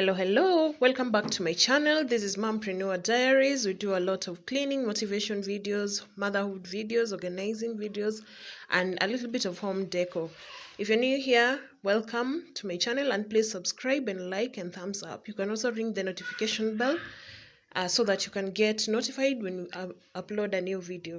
Hello, welcome back to my channel. This is MomPrenuer Diaries. We do a lot of cleaning, motivation videos, motherhood videos, organizing videos, and a little bit of home decor. If you're new here, welcome to my channel, and please subscribe and like and thumbs up. You can also ring the notification bell so that you can get notified when we upload a new video.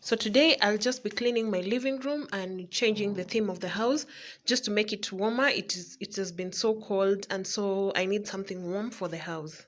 So today I'll just be cleaning my living room and changing the theme of the house just to make it warmer. It has been so cold, and so I need something warm for the house.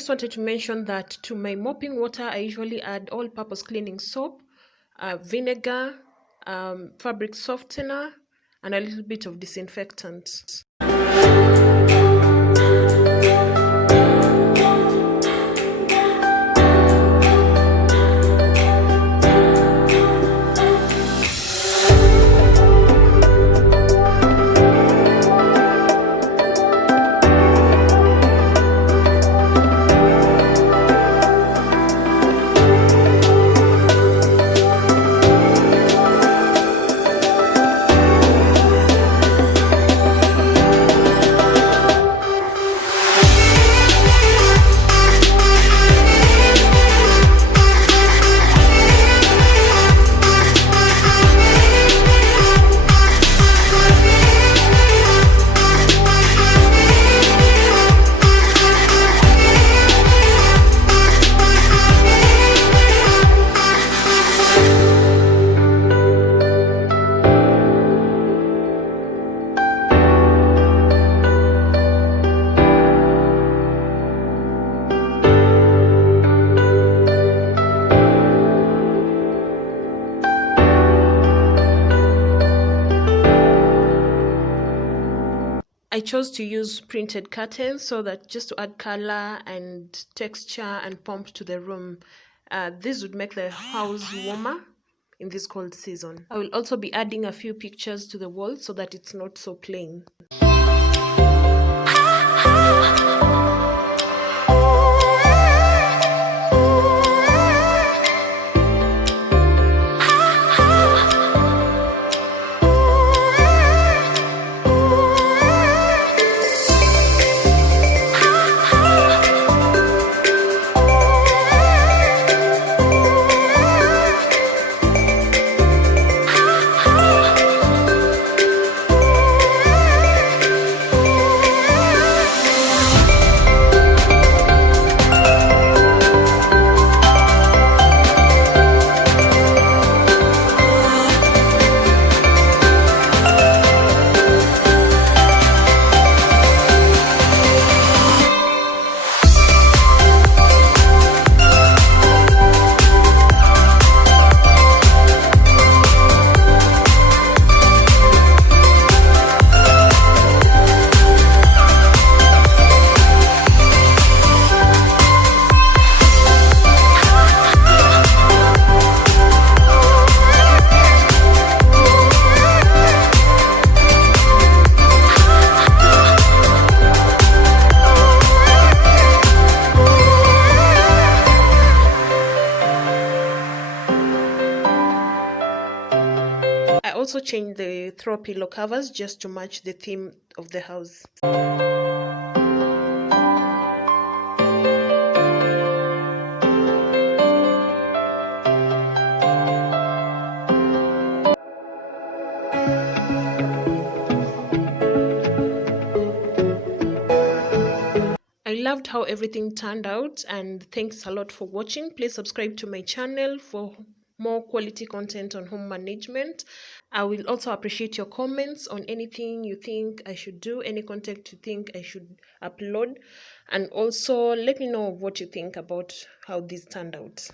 I wanted to mention that to my mopping water, I usually add all-purpose cleaning soap, vinegar, fabric softener, and a little bit of disinfectant. I chose to use printed curtains so that just to add color and texture and pomp to the room. This would make the house warmer in this cold season. I will also be adding a few pictures to the wall so that it's not so plain. also changed the throw pillow covers just to match the theme of the house. I loved how everything turned out, and thanks a lot for watching. Please subscribe to my channel for more quality content on home management. I will also appreciate your comments on anything you think I should do, any content you think I should upload, and also let me know what you think about how this turned out.